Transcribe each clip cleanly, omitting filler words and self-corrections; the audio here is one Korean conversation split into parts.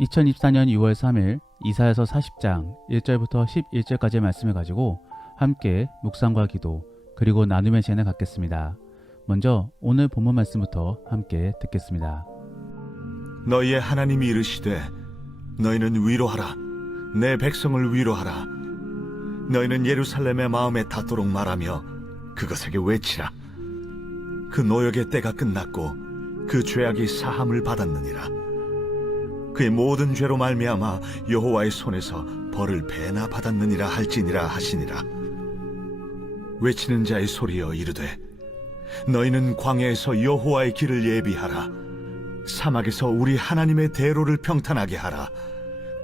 2024년 6월 3일 이사야서 40장 1절부터 11절까지의 말씀을 가지고 함께 묵상과 기도 그리고 나눔의 시간을 갖겠습니다. 먼저 오늘 본문 말씀부터 함께 듣겠습니다. 너희의 하나님이 이르시되 너희는 위로하라. 내 백성을 위로하라. 너희는 예루살렘의 마음에 닿도록 말하며 그것에게 외치라. 그 노역의 때가 끝났고 그 죄악이 사함을 받았느니라. 그의 모든 죄로 말미암아 여호와의 손에서 벌을 배나 받았느니라 할지니라 하시니라. 외치는 자의 소리여 이르되 너희는 광야에서 여호와의 길을 예비하라. 사막에서 우리 하나님의 대로를 평탄하게 하라.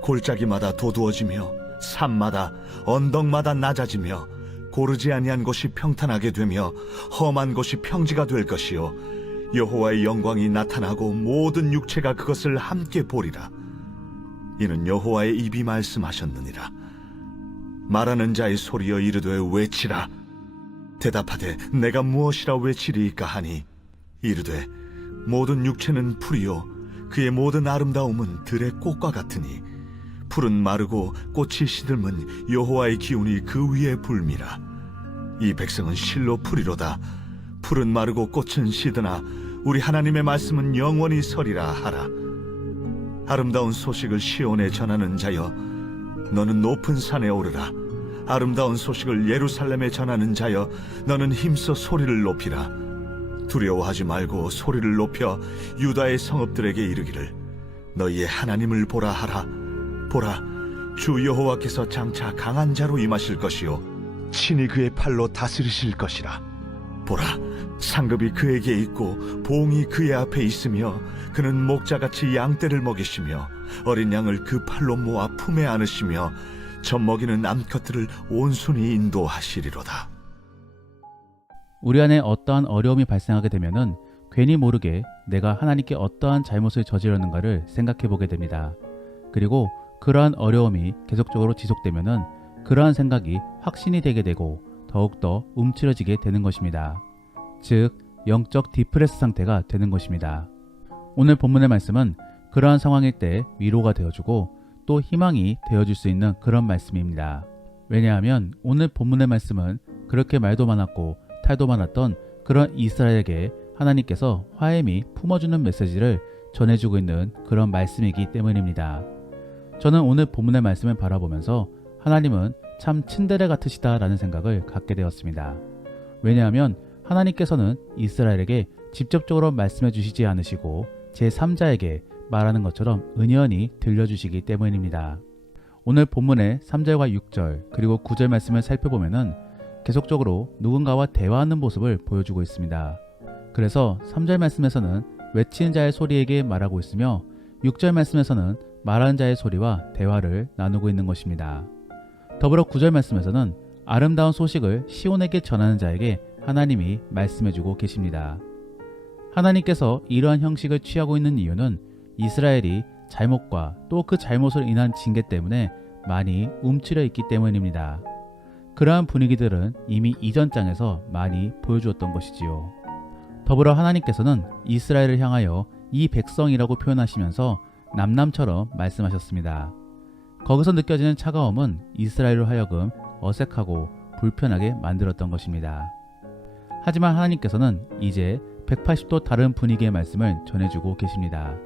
골짜기마다 도두어지며 산마다 언덕마다 낮아지며 고르지 아니한 곳이 평탄하게 되며 험한 곳이 평지가 될 것이요 여호와의 영광이 나타나고 모든 육체가 그것을 함께 보리라. 이는 여호와의 입이 말씀하셨느니라. 말하는 자의 소리여 이르되 외치라. 대답하되 내가 무엇이라 외치리이까 하니 이르되 모든 육체는 풀이요 그의 모든 아름다움은 들의 꽃과 같으니 풀은 마르고 꽃이 시들면 여호와의 기운이 그 위에 불미라. 이 백성은 실로 풀이로다. 풀은 마르고 꽃은 시드나 우리 하나님의 말씀은 영원히 서리라 하라. 아름다운 소식을 시온에 전하는 자여 너는 높은 산에 오르라. 아름다운 소식을 예루살렘에 전하는 자여 너는 힘써 소리를 높이라. 두려워하지 말고 소리를 높여 유다의 성읍들에게 이르기를 너희의 하나님을 보라 하라. 보라, 주 여호와께서 장차 강한 자로 임하실 것이요 친히 그의 팔로 다스리실 것이라. 보라, 상급이 그에게 있고 봉이 그의 앞에 있으며 그는 목자같이 양떼를 먹이시며 어린 양을 그 팔로 모아 품에 안으시며 젖 먹이는 암컷들을 온순히 인도하시리로다. 우리 안에 어떠한 어려움이 발생하게 되면은 괜히 모르게 내가 하나님께 어떠한 잘못을 저질렀는가를 생각해 보게 됩니다. 그리고 그러한 어려움이 계속적으로 지속되면은 그러한 생각이 확신이 되게 되고 더욱더 움츠러지게 되는 것입니다. 즉, 영적 디프레스 상태가 되는 것입니다. 오늘 본문의 말씀은 그러한 상황일 때 위로가 되어주고 또 희망이 되어줄 수 있는 그런 말씀입니다. 왜냐하면 오늘 본문의 말씀은 그렇게 말도 많았고 탈도 많았던 그런 이스라엘에게 하나님께서 화해미 품어주는 메시지를 전해주고 있는 그런 말씀이기 때문입니다. 저는 오늘 본문의 말씀을 바라보면서 하나님은 참 츤데레 같으시다 라는 생각을 갖게 되었습니다. 왜냐하면 하나님께서는 이스라엘에게 직접적으로 말씀해 주시지 않으시고 제3자에게 말하는 것처럼 은연히 들려주시기 때문입니다. 오늘 본문의 3절과 6절 그리고 9절 말씀을 살펴보면은 계속적으로 누군가와 대화하는 모습을 보여주고 있습니다. 그래서 3절 말씀에서는 외치는 자의 소리에게 말하고 있으며 6절 말씀에서는 말하는 자의 소리와 대화를 나누고 있는 것입니다. 더불어 9절 말씀에서는 아름다운 소식을 시온에게 전하는 자에게 하나님이 말씀해주고 계십니다. 하나님께서 이러한 형식을 취하고 있는 이유는 이스라엘이 잘못과 또 그 잘못으로 인한 징계 때문에 많이 움츠려 있기 때문입니다. 그러한 분위기들은 이미 이전 장에서 많이 보여주었던 것이지요. 더불어 하나님께서는 이스라엘을 향하여 이 백성이라고 표현하시면서 남남처럼 말씀하셨습니다. 거기서 느껴지는 차가움은 이스라엘로 하여금 어색하고 불편하게 만들었던 것입니다. 하지만 하나님께서는 이제 180도 다른 분위기의 말씀을 전해주고 계십니다.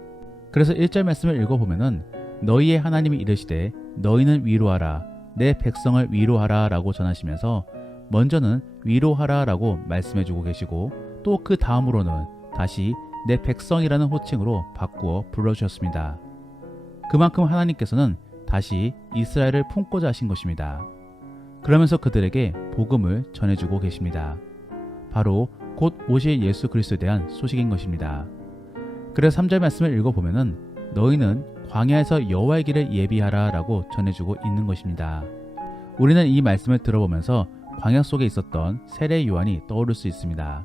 그래서 1절 말씀을 읽어보면은 너희의 하나님이 이르시되 너희는 위로하라 내 백성을 위로하라 라고 전하시면서 먼저는 위로하라 라고 말씀해주고 계시고 또 그 다음으로는 다시 내 백성이라는 호칭으로 바꾸어 불러주셨습니다. 그만큼 하나님께서는 다시 이스라엘을 품고자 하신 것입니다. 그러면서 그들에게 복음을 전해주고 계십니다. 바로 곧 오실 예수 그리스도에 대한 소식인 것입니다. 그래서 3절 말씀을 읽어보면은 너희는 광야에서 여호와의 길을 예비하라 라고 전해주고 있는 것입니다. 우리는 이 말씀을 들어보면서 광야 속에 있었던 세례 요한이 떠오를 수 있습니다.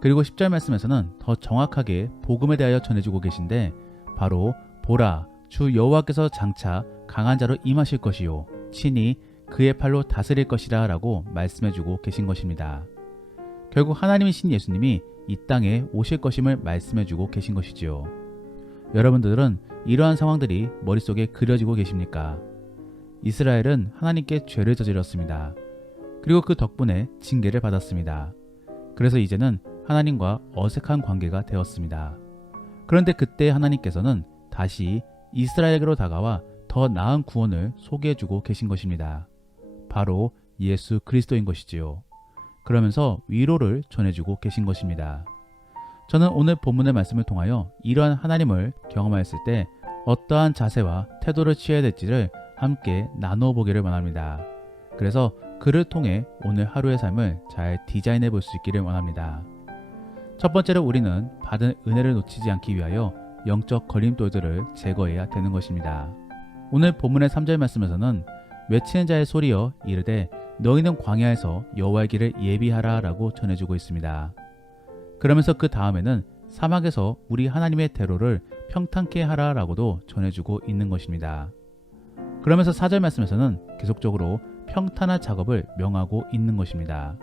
그리고 10절 말씀에서는 더 정확하게 복음에 대하여 전해주고 계신데 바로 보라 주 여호와께서 장차 강한 자로 임하실 것이요 친히 그의 팔로 다스릴 것이라 라고 말씀해주고 계신 것입니다. 결국 하나님이신 예수님이 이 땅에 오실 것임을 말씀해주고 계신 것이지요. 여러분들은 이러한 상황들이 머릿속에 그려지고 계십니까? 이스라엘은 하나님께 죄를 저질렀습니다. 그리고 그 덕분에 징계를 받았습니다. 그래서 이제는 하나님과 어색한 관계가 되었습니다. 그런데 그때 하나님께서는 다시 이스라엘에게로 다가와 더 나은 구원을 소개해주고 계신 것입니다. 바로 예수 그리스도인 것이지요. 그러면서 위로를 전해주고 계신 것입니다. 저는 오늘 본문의 말씀을 통하여 이러한 하나님을 경험하였을 때 어떠한 자세와 태도를 취해야 될지를 함께 나누어 보기를 원합니다. 그래서 그를 통해 오늘 하루의 삶을 잘 디자인해 볼 수 있기를 원합니다. 첫 번째로 우리는 받은 은혜를 놓치지 않기 위하여 영적 걸림돌들을 제거해야 되는 것입니다. 오늘 본문의 3절 말씀에서는 외치는 자의 소리여 이르되 너희는 광야에서 여호와의 길을 예비하라 라고 전해주고 있습니다. 그러면서 그 다음에는 사막에서 우리 하나님의 대로를 평탄케 하라 라고도 전해주고 있는 것입니다. 그러면서 4절 말씀에서는 계속적으로 평탄화 작업을 명하고 있는 것입니다.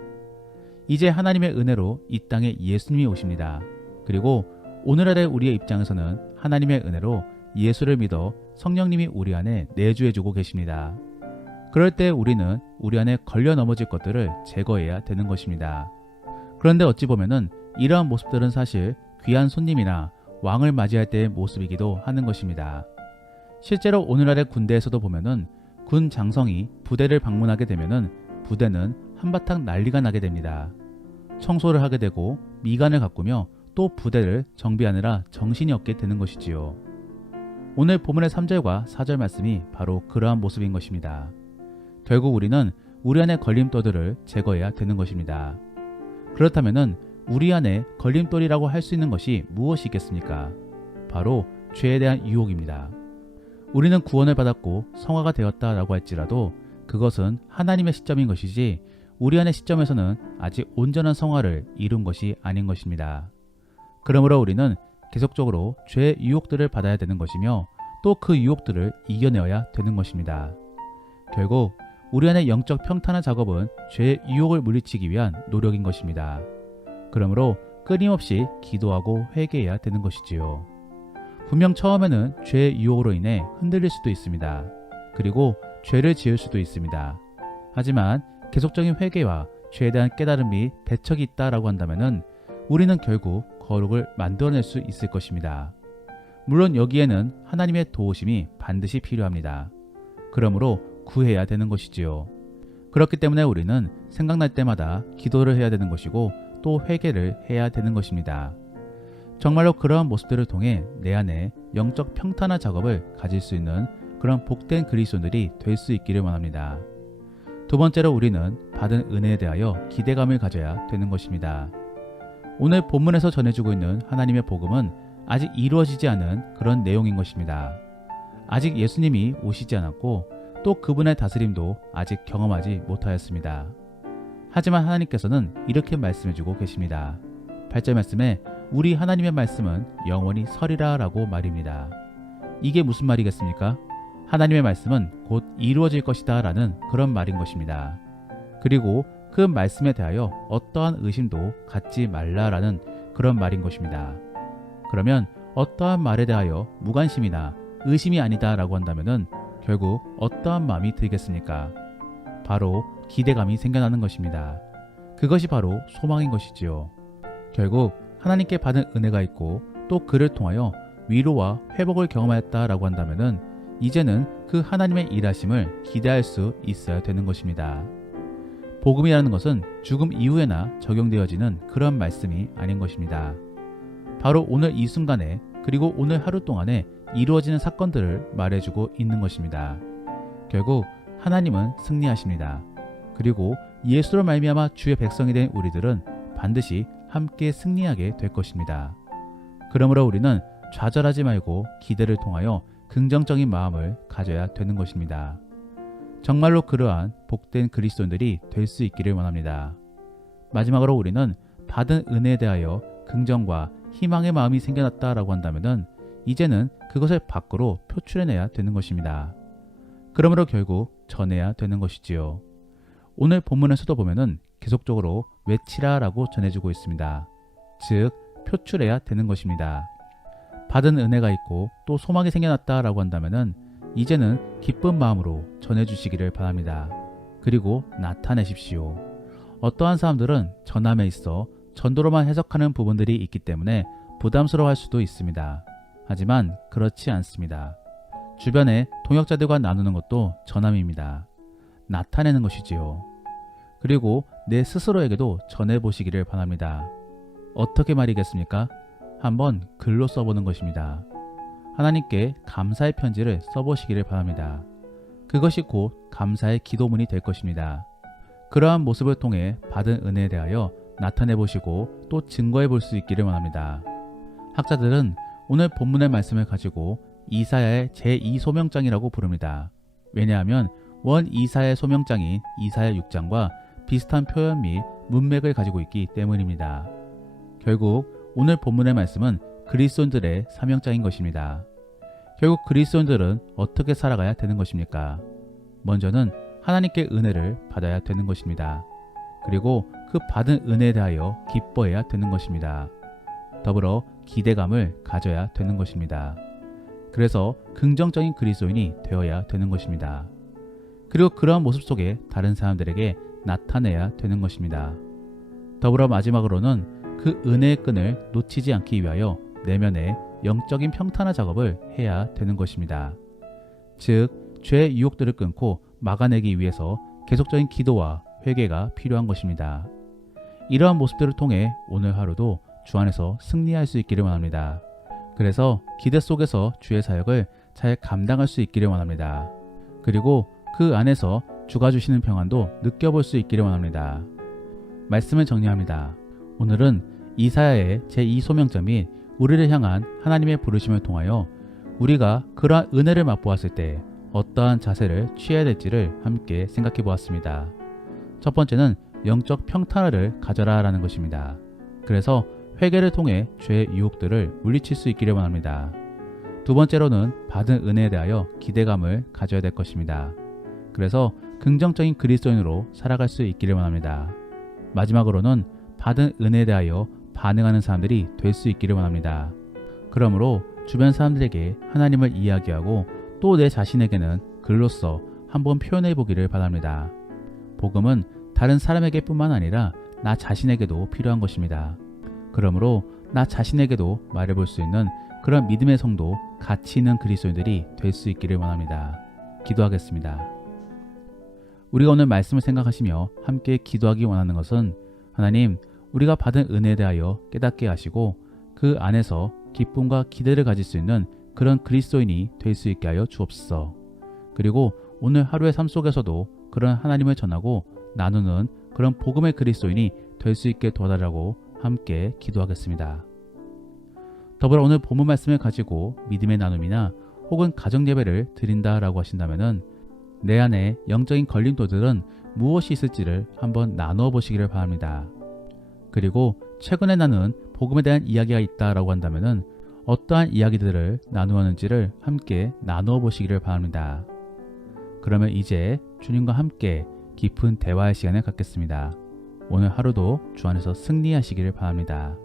이제 하나님의 은혜로 이 땅에 예수님이 오십니다. 그리고 오늘날의 우리의 입장에서는 하나님의 은혜로 예수를 믿어 성령님이 우리 안에 내주해주고 계십니다. 그럴 때 우리는 우리 안에 걸려 넘어질 것들을 제거해야 되는 것입니다. 그런데 어찌 보면은 이러한 모습들은 사실 귀한 손님이나 왕을 맞이할 때의 모습이기도 하는 것입니다. 실제로 오늘날의 군대에서도 보면은 군 장성이 부대를 방문하게 되면은 부대는 한바탕 난리가 나게 됩니다. 청소를 하게 되고 미간을 가꾸며 또 부대를 정비하느라 정신이 없게 되는 것이지요. 오늘 본문의 3절과 4절 말씀이 바로 그러한 모습인 것입니다. 결국 우리는 우리 안의 걸림돌들을 제거해야 되는 것입니다. 그렇다면은 우리 안에 걸림돌이라고 할 수 있는 것이 무엇이 있겠습니까? 바로 죄에 대한 유혹입니다. 우리는 구원을 받았고 성화가 되었다라고 할지라도 그것은 하나님의 시점인 것이지 우리 안의 시점에서는 아직 온전한 성화를 이룬 것이 아닌 것입니다. 그러므로 우리는 계속적으로 죄의 유혹들을 받아야 되는 것이며 또 그 유혹들을 이겨내어야 되는 것입니다. 결국 우리 안의 영적 평탄화 작업은 죄의 유혹을 물리치기 위한 노력인 것입니다. 그러므로 끊임없이 기도하고 회개해야 되는 것이지요. 분명 처음에는 죄의 유혹으로 인해 흔들릴 수도 있습니다. 그리고 죄를 지을 수도 있습니다. 하지만 계속적인 회개와 죄에 대한 깨달음이 배척이 있다라고 한다면은 우리는 결국 거룩을 만들어낼 수 있을 것입니다. 물론 여기에는 하나님의 도우심이 반드시 필요합니다. 그러므로 구해야 되는 것이지요. 그렇기 때문에 우리는 생각날 때마다 기도를 해야 되는 것이고 또 회개를 해야 되는 것입니다. 정말로 그러한 모습들을 통해 내 안에 영적 평탄화 작업을 가질 수 있는 그런 복된 그리스도인들이 될 수 있기를 원합니다. 두 번째로 우리는 받은 은혜에 대하여 기대감을 가져야 되는 것입니다. 오늘 본문에서 전해주고 있는 하나님의 복음은 아직 이루어지지 않은 그런 내용인 것입니다. 아직 예수님이 오시지 않았고 또 그분의 다스림도 아직 경험하지 못하였습니다. 하지만 하나님께서는 이렇게 말씀해주고 계십니다. 8절 말씀에 우리 하나님의 말씀은 영원히 서리라 라고 말입니다. 이게 무슨 말이겠습니까? 하나님의 말씀은 곧 이루어질 것이다 라는 그런 말인 것입니다. 그리고 그 말씀에 대하여 어떠한 의심도 갖지 말라라는 그런 말인 것입니다. 그러면 어떠한 말에 대하여 무관심이나 의심이 아니다 라고 한다면 결국 어떠한 마음이 들겠습니까? 바로 기대감이 생겨나는 것입니다. 그것이 바로 소망인 것이지요. 결국 하나님께 받은 은혜가 있고 또 그를 통하여 위로와 회복을 경험하였다라고 한다면 이제는 그 하나님의 일하심을 기대할 수 있어야 되는 것입니다. 복음이라는 것은 죽음 이후에나 적용되어지는 그런 말씀이 아닌 것입니다. 바로 오늘 이 순간에 그리고 오늘 하루 동안에 이루어지는 사건들을 말해주고 있는 것입니다. 결국 하나님은 승리하십니다. 그리고 예수로 말미암아 주의 백성이 된 우리들은 반드시 함께 승리하게 될 것입니다. 그러므로 우리는 좌절하지 말고 기대를 통하여 긍정적인 마음을 가져야 되는 것입니다. 정말로 그러한 복된 그리스도인들이 될 수 있기를 원합니다. 마지막으로 우리는 받은 은혜에 대하여 긍정과 희망의 마음이 생겨났다라고 한다면 이제는 그것을 밖으로 표출해내야 되는 것입니다. 그러므로 결국 전해야 되는 것이지요. 오늘 본문에서도 보면은 계속적으로 외치라 라고 전해주고 있습니다. 즉 표출해야 되는 것입니다. 받은 은혜가 있고 또 소망이 생겨났다라고 한다면은 이제는 기쁜 마음으로 전해주시기를 바랍니다. 그리고 나타내십시오. 어떠한 사람들은 전함에 있어 전도로만 해석하는 부분들이 있기 때문에 부담스러워할 수도 있습니다. 하지만 그렇지 않습니다. 주변의 동역자들과 나누는 것도 전함입니다. 나타내는 것이지요. 그리고 내 스스로에게도 전해보시기를 바랍니다. 어떻게 말이겠습니까? 한번 글로 써보는 것입니다. 하나님께 감사의 편지를 써보시기를 바랍니다. 그것이 곧 감사의 기도문이 될 것입니다. 그러한 모습을 통해 받은 은혜에 대하여 나타내보시고 또 증거해 볼 수 있기를 원합니다. 학자들은 오늘 본문의 말씀을 가지고 이사야의 제2소명장이라고 부릅니다. 왜냐하면 원 이사야의 소명장인 이사야 6장과 비슷한 표현 및 문맥을 가지고 있기 때문입니다. 결국 오늘 본문의 말씀은 그리스도인들의 사명장인 것입니다. 결국 그리스도인들은 어떻게 살아가야 되는 것입니까? 먼저는 하나님께 은혜를 받아야 되는 것입니다. 그리고 그 받은 은혜에 대하여 기뻐해야 되는 것입니다. 더불어 기대감을 가져야 되는 것입니다. 그래서 긍정적인 그리스도인이 되어야 되는 것입니다. 그리고 그러한 모습 속에 다른 사람들에게 나타내야 되는 것입니다. 더불어 마지막으로는 그 은혜의 끈을 놓치지 않기 위하여 내면의 영적인 평탄화 작업을 해야 되는 것입니다. 즉, 죄의 유혹들을 끊고 막아내기 위해서 계속적인 기도와 회개가 필요한 것입니다. 이러한 모습들을 통해 오늘 하루도 주 안에서 승리할 수 있기를 원합니다. 그래서 기대 속에서 주의 사역을 잘 감당할 수 있기를 원합니다. 그리고 그 안에서 주가 주시는 평안도 느껴볼 수 있기를 원합니다. 말씀을 정리합니다. 오늘은 이사야의 제2소명자 및 우리를 향한 하나님의 부르심을 통하여 우리가 그러한 은혜를 맛보았을 때 어떠한 자세를 취해야 될지를 함께 생각해 보았습니다. 첫 번째는 영적 평탄화를 가져라 라는 것입니다. 그래서 회개를 통해 죄의 유혹들을 물리칠 수 있기를 원합니다. 두 번째로는 받은 은혜에 대하여 기대감을 가져야 될 것입니다. 그래서 긍정적인 그리스도인으로 살아갈 수 있기를 원합니다. 마지막으로는 받은 은혜에 대하여 반응하는 사람들이 될 수 있기를 원합니다. 그러므로 주변 사람들에게 하나님을 이야기하고 또 내 자신에게는 글로써 한번 표현해 보기를 바랍니다. 복음은 다른 사람에게 뿐만 아니라 나 자신에게도 필요한 것입니다. 그러므로 나 자신에게도 말해볼 수 있는 그런 믿음의 성도, 가치 있는 그리스도인들이 될 수 있기를 원합니다. 기도하겠습니다. 우리가 오늘 말씀을 생각하시며 함께 기도하기 원하는 것은 하나님, 우리가 받은 은혜에 대하여 깨닫게 하시고 그 안에서 기쁨과 기대를 가질 수 있는 그런 그리스도인이 될 수 있게 하여 주옵소서. 그리고 오늘 하루의 삶 속에서도 그런 하나님을 전하고 나누는 그런 복음의 그리스도인이 될 수 있게 도와달라고 함께 기도하겠습니다. 더불어 오늘 본문 말씀을 가지고 믿음의 나눔이나 혹은 가정 예배를 드린다라고 하신다면은 내 안에 영적인 걸림돌들은 무엇이 있을지를 한번 나누어 보시기를 바랍니다. 그리고 최근에 나눈 복음에 대한 이야기가 있다라고 한다면은 어떠한 이야기들을 나누었는지를 함께 나누어 보시기를 바랍니다. 그러면 이제 주님과 함께 깊은 대화의 시간을 갖겠습니다. 오늘 하루도 주 안에서 승리하시기를 바랍니다.